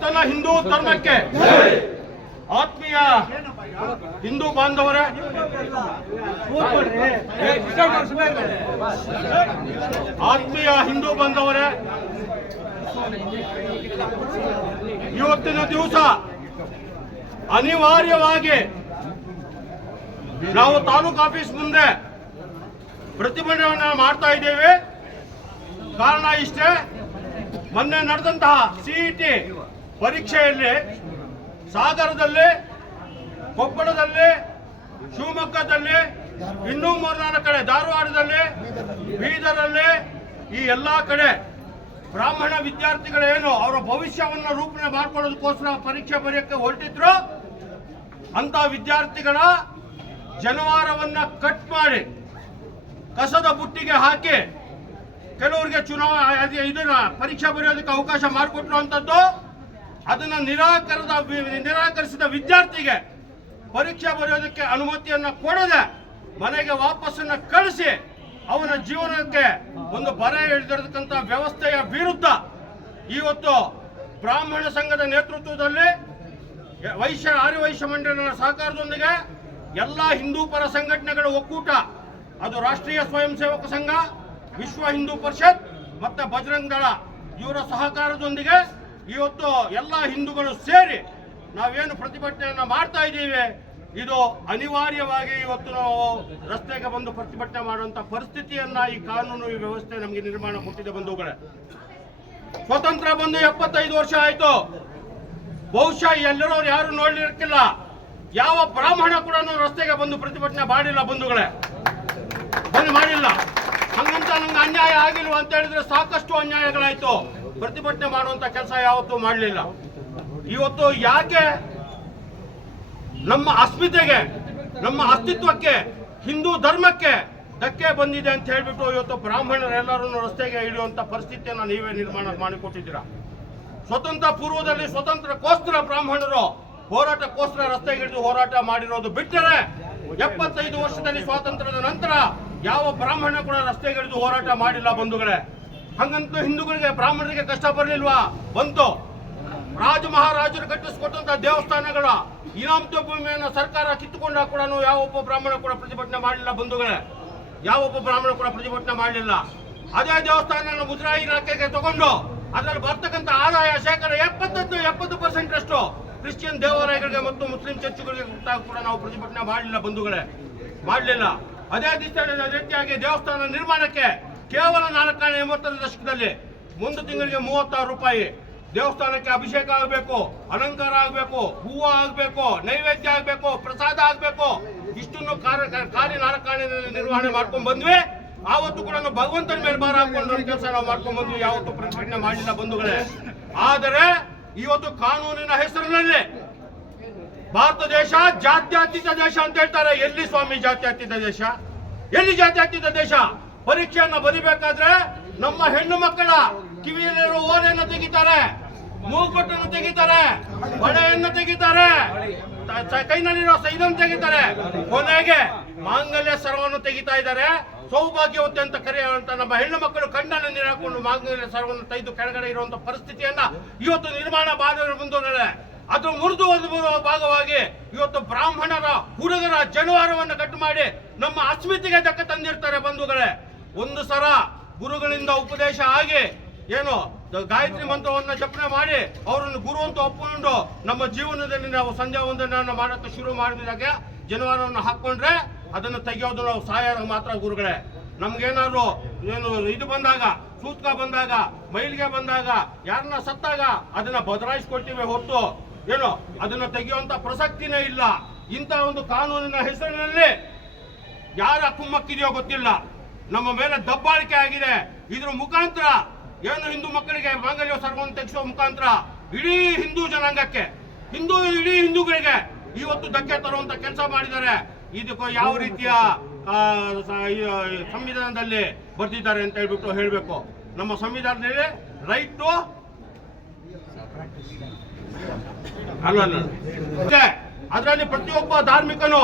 ಸನಾತನ ಹಿಂದೂ ಧರ್ಮಕ್ಕೆ ಆತ್ಮೀಯ ಹಿಂದೂ ಬಾಂಧವರೇ, ಇವತ್ತಿನ ದಿವಸ ಅನಿವಾರ್ಯವಾಗಿ ನಾವು ತಾಲೂಕು ಆಫೀಸ್ ಮುಂದೆ ಪ್ರತಿಭಟನೆ ಮಾಡ್ತಾ ಇದ್ದೇವೆ. ಕಾರಣ ಇಷ್ಟೇ, ಮೊನ್ನೆ ನಡೆದಂತಹ ಸಿಇಟಿ ಪರೀಕ್ಷೆಯಲ್ಲಿ ಸಾಗರದಲ್ಲಿ, ಕೊಪ್ಪಳದಲ್ಲಿ, ಶಿವಮೊಗ್ಗದಲ್ಲಿ, ಇನ್ನೂ 3-4 ಕಡೆ, ಧಾರವಾಡದಲ್ಲಿ, ಬೀದರಲ್ಲಿ, ಈ ಎಲ್ಲಾ ಕಡೆ ಬ್ರಾಹ್ಮಣ ವಿದ್ಯಾರ್ಥಿಗಳೇನು ಅವರ ಭವಿಷ್ಯವನ್ನು ರೂಪಣೆ ಮಾಡ್ಕೊಳ್ಳೋದಕ್ಕೋಸ್ಕರ ಪರೀಕ್ಷೆ ಬರೆಯಕ್ಕೆ ಹೊರಟಿದ್ರು, ಅಂತ ವಿದ್ಯಾರ್ಥಿಗಳ ಜನವಾರವನ್ನ ಕಟ್ ಮಾಡಿ ಕಸದ ಬುಟ್ಟಿಗೆ ಹಾಕಿ ಕೆಲವರಿಗೆ ಇದನ್ನ ಪರೀಕ್ಷೆ ಬರೆಯೋದಕ್ಕೆ ಅವಕಾಶ ಮಾಡಿಕೊಟ್ಟಿರುವಂತದ್ದು. ಅದನ್ನ ನಿರಾಕರಿಸಿದ ವಿದ್ಯಾರ್ಥಿಗೆ ಪರೀಕ್ಷೆ ಬರೆಯೋದಕ್ಕೆ ಅನುಮತಿಯನ್ನ ಕೊಡದೆ ಮನೆಗೆ ವಾಪಸ್ಸನ್ನ ಕಳಿಸಿ ಅವನ ಜೀವನಕ್ಕೆ ಒಂದು ಬರ ಎಳೆದಿರತಕ್ಕಂಥ ವ್ಯವಸ್ಥೆಯ ವಿರುದ್ಧ ಇವತ್ತು ಬ್ರಾಹ್ಮಣ ಸಂಘದ ನೇತೃತ್ವದಲ್ಲಿ ಆರ್ಯವೈಶ್ಯ ಮಂಡಳಿಯ ಸಹಕಾರದೊಂದಿಗೆ ಎಲ್ಲ ಹಿಂದೂ ಪರ ಸಂಘಟನೆಗಳ ಒಕ್ಕೂಟ, ಅದು ರಾಷ್ಟ್ರೀಯ ಸ್ವಯಂ ಸೇವಕ ಸಂಘ, ವಿಶ್ವ ಹಿಂದೂ ಪರಿಷತ್ ಮತ್ತೆ ಬಜರಂಗ ದಳ ಇವರ ಸಹಕಾರದೊಂದಿಗೆ ಇವತ್ತು ಎಲ್ಲ ಹಿಂದೂಗಳು ಸೇರಿ ನಾವೇನು ಪ್ರತಿಭಟನೆಯನ್ನ ಮಾಡ್ತಾ ಇದ್ದೀವಿ, ಇದು ಅನಿವಾರ್ಯವಾಗಿ ಇವತ್ತು ನಾವು ರಸ್ತೆಗೆ ಬಂದು ಪ್ರತಿಭಟನೆ ಮಾಡುವಂತ ಪರಿಸ್ಥಿತಿಯನ್ನ ಈ ಕಾನೂನು ಈ ವ್ಯವಸ್ಥೆ ನಮಗೆ ನಿರ್ಮಾಣ ಕೊಟ್ಟಿದೆ. ಬಂಧುಗಳೇ, ಸ್ವತಂತ್ರ ಬಂದು 75 ವರ್ಷ ಆಯ್ತು. ಬಹುಶಃ ಎಲ್ಲರೂ ಯಾರು ನೋಡ್ಲಿಕ್ಕಿಲ್ಲ, ಯಾವ ಬ್ರಾಹ್ಮಣ ಕೂಡ ರಸ್ತೆಗೆ ಬಂದು ಪ್ರತಿಭಟನೆ ಮಾಡಿಲ್ಲ. ಬಂಧುಗಳೇ, ಬಂದು ಮಾಡಿಲ್ಲ. ಹಂಗಂತ ನಂಗೆ ಅನ್ಯಾಯ ಆಗಿಲ್ವ ಅಂತ ಹೇಳಿದ್ರೆ ಸಾಕಷ್ಟು ಅನ್ಯಾಯಗಳಾಯ್ತು. ಪ್ರತಿಭಟನೆ ಮಾಡುವಂತ ಕೆಲಸ ಯಾವತ್ತೂ ಮಾಡಲಿಲ್ಲ. ಇವತ್ತು ಯಾಕೆ ನಮ್ಮ ಅಸ್ಮಿತೆಗೆ, ನಮ್ಮ ಅಸ್ತಿತ್ವಕ್ಕೆ, ಹಿಂದೂ ಧರ್ಮಕ್ಕೆ ಧಕ್ಕೆ ಬಂದಿದೆ ಅಂತ ಹೇಳ್ಬಿಟ್ಟು ಇವತ್ತು ಬ್ರಾಹ್ಮಣರೆಲ್ಲರನ್ನು ರಸ್ತೆಗೆ ಇಳಿಯುವಂತ ಪರಿಸ್ಥಿತಿಯನ್ನು ನೀವೇ ನಿರ್ಮಾಣ ಮಾಡಿಕೊಟ್ಟಿದ್ದೀರಾ. ಸ್ವತಂತ್ರ ಪೂರ್ವದಲ್ಲಿ ಸ್ವತಂತ್ರಕ್ಕೋಸ್ಕರ ಬ್ರಾಹ್ಮಣರು ಹೋರಾಟಕ್ಕೋಸ್ಕರ ರಸ್ತೆಗೆ ಇಳಿದು ಹೋರಾಟ ಮಾಡಿರೋದು ಬಿಟ್ಟರೆ 75 ವರ್ಷದಲ್ಲಿ ಸ್ವಾತಂತ್ರ್ಯದ ನಂತರ ಯಾವ ಬ್ರಾಹ್ಮಣ ಕೂಡ ರಸ್ತೆಗೆ ಇಳಿದು ಹೋರಾಟ ಮಾಡಿಲ್ಲ. ಬಂಧುಗಳೇ, ಹಂಗಂತೂ ಹಿಂದೂಗಳಿಗೆ ಬ್ರಾಹ್ಮಣರಿಗೆ ಕಷ್ಟ ಬರಲಿಲ್ವಾ? ಬಂತು. ರಾಜ ಮಹಾರಾಜರು ಕಟ್ಟಿಸಿಕೊಟ್ಟಂತ ದೇವಸ್ಥಾನಗಳ ಇನಾಮತ ಭೂಮಿಯನ್ನು ಸರ್ಕಾರ ಕಿತ್ತುಕೊಂಡಾಗ ಕೂಡ ಯಾವೊಬ್ಬ ಬ್ರಾಹ್ಮಣ ಕೂಡ ಪ್ರತಿಭಟನೆ ಮಾಡಲಿಲ್ಲ. ಬಂಧುಗಳೇ, ಯಾವೊಬ್ಬ ಬ್ರಾಹ್ಮಣ ಕೂಡ ಪ್ರತಿಭಟನೆ ಮಾಡಲಿಲ್ಲ. ಅದೇ ದೇವಸ್ಥಾನ ಮುಜರಾಯಿ ಇಲಾಖೆಗೆ ತಗೊಂಡು ಅದರಲ್ಲಿ ಬರ್ತಕ್ಕಂಥ ಆದಾಯ ಶೇಕಡ 70% ಅಷ್ಟು ಕ್ರಿಶ್ಚಿಯನ್ ದೇವಾಲಯಗಳಿಗೆ ಮತ್ತು ಮುಸ್ಲಿಂ ಚರ್ಚ್ಗಳಿಗೆ ಕೂಡ ನಾವು ಪ್ರತಿಭಟನೆ ಮಾಡಲಿಲ್ಲ. ಬಂಧುಗಳೇ, ಮಾಡಲಿಲ್ಲ. ಅದೇ ರೀತಿಯಾಗಿ ದೇವಸ್ಥಾನ ನಿರ್ಮಾಣಕ್ಕೆ ಕೇವಲ 480 ದಶಕದಲ್ಲಿ 1 ತಿಂಗಳಿಗೆ 36 ರೂಪಾಯಿ. ದೇವಸ್ಥಾನಕ್ಕೆ ಅಭಿಷೇಕ ಆಗಬೇಕು, ಅಲಂಕಾರ ಆಗಬೇಕು, ಹೂವು ಆಗಬೇಕು, ನೈವೇದ್ಯ ಆಗಬೇಕು, ಪ್ರಸಾದ ಆಗಬೇಕು. ಇಷ್ಟನ್ನು ಕಾರ್ಯ ನಿರ್ವಹಣೆ ಮಾಡ್ಕೊಂಡ್ ಬಂದ್ವಿ. ಆವತ್ತು ಕೂಡ ನಾವು ಭಗವಂತನ ಮೇಲೆ ಭಾರ ಹಾಕೊಂಡು ಕೆಲಸ ನಾವು ಮಾಡ್ಕೊಂಡ್ ಬಂದ್ವಿ. ಯಾವತ್ತೂ ಪ್ರತಿಭಟನೆ ಮಾಡಲಿಲ್ಲ. ಬಂಧುಗಳೇ, ಆದರೆ ಇವತ್ತು ಕಾನೂನಿನ ಹೆಸರಿನಲ್ಲಿ ಭಾರತ ದೇಶ ಜಾತ್ಯತೀತ ದೇಶ ಅಂತ ಹೇಳ್ತಾರೆ. ಎಲ್ಲಿ ಸ್ವಾಮಿ ಜಾತ್ಯತೀತ ದೇಶ? ಎಲ್ಲಿ ಜಾತ್ಯತೀತ ದೇಶ? ಪರೀಕ್ಷೆಯನ್ನ ಬರಿಬೇಕಾದ್ರೆ ನಮ್ಮ ಹೆಣ್ಣು ಮಕ್ಕಳ ಕಿವಿಯಲ್ಲಿರೋ ಓಲೆಯನ್ನು ತೆಗಿತಾರೆ, ಮೂಗುಟ್ಟನ್ನು ತೆಗಿತಾರೆ, ಬಳೆಯನ್ನು ತೆಗಿತಾರೆ, ಕೈನಲ್ಲಿರೋ ಇದನ್ನು ತೆಗಿತಾರೆ, ಕೊನೆಗೆ ಮಾಂಗಲ್ಯ ಸರವನ್ನು ತೆಗಿತಾ ಇದ್ದಾರೆ. ಸೌಭಾಗ್ಯವತಿ ಅಂತ ಕರೆಯುವಂತ ನಮ್ಮ ಹೆಣ್ಣು ಮಕ್ಕಳು ಕಣ್ಣನ್ನು ನೀರಾಕೊಂಡು ಮಾಂಗಲ್ಯ ಸರವನ್ನು ತೆಗೆದು ಕೆಳಗಡೆ ಇರುವಂತ ಪರಿಸ್ಥಿತಿಯನ್ನ ಇವತ್ತು ನಿರ್ಮಾಣ ಬಂದಿದೆ. ಅದು ಮುರಿದು ಭಾಗವಾಗಿ ಇವತ್ತು ಬ್ರಾಹ್ಮಣರ ಹುಡುಗರ ಜನವಾರವನ್ನು ಕಟ್ಟು ಮಾಡಿ ನಮ್ಮ ಅಸ್ಮಿತೆಗೆ ಧಕ್ಕೆ ತಂದಿರ್ತಾರೆ. ಬಂಧುಗಳೇ, ಒಂದು ಸಲ ಗುರುಗಳಿಂದ ಉಪದೇಶ ಆಗಿ ಏನು ಗಾಯತ್ರಿ ಮಂತ್ರವನ್ನು ಜಪನೆ ಮಾಡಿ ಅವರನ್ನು ಗುರು ಅಂತ ಒಪ್ಪಿಕೊಂಡು ನಮ್ಮ ಜೀವನದಲ್ಲಿ ನಾವು ಸಂಧ್ಯಾ ವಂದನೆಯನ್ನು ಮಾಡಕ್ಕೆ ಶುರು ಮಾಡಿದಾಗ ಜನವಾರವನ್ನು ಹಾಕೊಂಡ್ರೆ ಅದನ್ನು ತೆಗೆಯೋದು ನಾವು ಸಹಾಯ ಮಾತ್ರ. ಗುರುಗಳೇ, ನಮ್ಗೇನಾದ್ರು ಏನು ಇದು ಬಂದಾಗ, ಸೂತ್ಕ ಬಂದಾಗ, ಮೈಲಿಗೆ ಬಂದಾಗ, ಯಾರನ್ನ ಸತ್ತಾಗ ಅದನ್ನ ಬದಲಾಯಿಸಿಕೊಟ್ಟಿವೆ ಹೊತ್ತು ಏನು ಅದನ್ನ ತೆಗೆಯುವಂತ ಪ್ರಸಕ್ತಿನೇ ಇಲ್ಲ. ಇಂಥ ಒಂದು ಕಾನೂನಿನ ಹೆಸರಿನಲ್ಲಿ ಯಾರ ಕುಮ್ಮಕ್ಕಿದೆಯೋ ಗೊತ್ತಿಲ್ಲ, ನಮ್ಮ ಮೇಲೆ ದಬ್ಬಾಳಿಕೆ ಆಗಿದೆ. ಇದ್ರ ಮುಖಾಂತರ ಏನು ಹಿಂದೂ ಮಕ್ಕಳಿಗೆ ಮಾಂಗಲ್ಯ ಸರವನ್ನು ತೆಗೆಸುವ ಮುಖಾಂತರ ಇಡೀ ಹಿಂದೂ ಜನಾಂಗಕ್ಕೆ, ಇಡೀ ಹಿಂದೂಗಳಿಗೆ ಇವತ್ತು ಧಕ್ಕೆ ತರುವಂತ ಕೆಲಸ ಮಾಡಿದ್ದಾರೆ. ಇದಕ್ಕೆ ಯಾವ ರೀತಿಯ ಸಂವಿಧಾನದಲ್ಲಿ ಬರ್ದಿದ್ದಾರೆ ಅಂತ ಹೇಳ್ಬೇಕು. ನಮ್ಮ ಸಂವಿಧಾನದಲ್ಲಿ ರೈಟ್ ಟು ಅದರಲ್ಲಿ ಪ್ರತಿಯೊಬ್ಬ ಧಾರ್ಮಿಕನು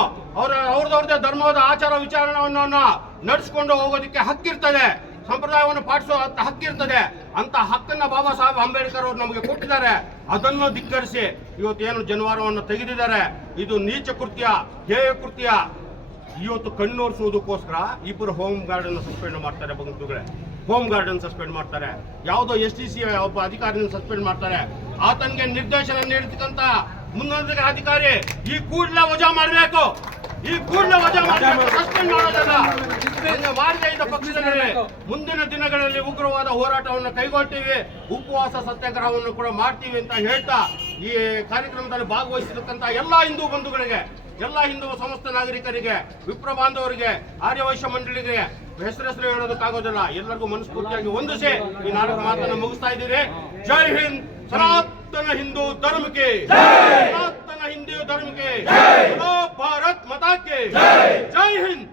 ಅವ್ರದವ್ರದೇ ಧರ್ಮದ ಆಚಾರ ವಿಚಾರವನ್ನು ನಡೆಸಿಕೊಂಡು ಹೋಗೋದಕ್ಕೆ ಹಕ್ಕಿರ್ತದೆ. ಸಂಪ್ರದಾಯವನ್ನು ಪಾಲಿಸುವ ಹಕ್ಕಿರ್ತದೆ. ಅಂತ ಹಕ್ಕನ್ನ ಬಾಬಾ ಸಾಹೇಬ್ ಅಂಬೇಡ್ಕರ್ ಅವರು ನಮಗೆ ಕೊಟ್ಟಿದ್ದಾರೆ. ಅದನ್ನು ಧಿಕ್ಕರಿಸಿ ಇವತ್ತೇನು ಜನವಾರವನ್ನು ತೆಗೆದಿದ್ದಾರೆ, ಇದು ನೀಚ ಕೃತ್ಯ, ಹೇಯ ಕೃತ್ಯ. ಇವತ್ತು ಕಣ್ಣೋರ್ಸುವುದಕ್ಕೋಸ್ಕರ ಇಬ್ಬರು ಹೋಮ್ ಗಾರ್ಡನ್ ಸಸ್ಪೆಂಡ್ ಮಾಡ್ತಾರೆ. ಬಂಧುಗಳೇ, ಹೋಮ್ ಗಾರ್ಡನ್ ಸಸ್ಪೆಂಡ್ ಮಾಡ್ತಾರೆ. ಯಾವುದೋ STC ಒಬ್ಬ ಅಧಿಕಾರಿನ ಸಸ್ಪೆಂಡ್ ಮಾಡ್ತಾರೆ. ಆತನಿಗೆ ನಿರ್ದೇಶನ ನೀಡತಕ್ಕಂತ ಮುನ್ನಡೆದ ಅಧಿಕಾರಿ ಈ ಕೂಡಲೇ ವಜಾ ಮಾಡಬೇಕು. ಈ ಕೂಡಲೇ ವಜಾ ಮಾಡಬೇಕು, ಸಸ್ಪೆಂಡ್ ಮಾಡೋದಲ್ಲ. ಮಾಡದೇ ಇದ್ದ ಪಕ್ಷದಲ್ಲಿ ಮುಂದಿನ ದಿನಗಳಲ್ಲಿ ಉಗ್ರವಾದ ಹೋರಾಟವನ್ನು ಕೈಗೊಳ್ತೀವಿ, ಉಪವಾಸ ಸತ್ಯಾಗ್ರಹವನ್ನು ಕೂಡ ಮಾಡ್ತೀವಿ ಅಂತ ಹೇಳ್ತಾ ಈ ಕಾರ್ಯಕ್ರಮದಲ್ಲಿ ಭಾಗವಹಿಸಿರ್ತಕ್ಕಂಥ ಎಲ್ಲಾ ಹಿಂದೂ ಬಂಧುಗಳಿಗೆ, ಎಲ್ಲ ಹಿಂದೂ ಸಮಸ್ತ ನಾಗರಿಕರಿಗೆ, ವಿಪ್ರ ಬಾಂಧವರಿಗೆ, ಆರ್ಯವೈಶ್ಯ ಮಂಡಳಿಗೆ ಹೆಸರು ಹೇಳೋದಕ್ಕಾಗೋದಿಲ್ಲ. ಎಲ್ಲರಿಗೂ ಮನಸ್ಫೂರ್ತಿಯಾಗಿ ಹೊಂದಿಸಿ ಈ ನಾಲ್ಕು ಮಾತನ್ನು ಮುಗಿಸ್ತಾ ಇದ್ದೀರಿ. ಜೈ ಹಿಂದ್, ಸನಾತನ ಹಿಂದೂ ಧರ್ಮಕ್ಕೆ, ಸನಾತನ ಹಿಂದೂ ಧರ್ಮಕ್ಕೆ, ಭಾರತ್ ಮಾತಾ ಕೆ ಜೈ ಹಿಂದ್.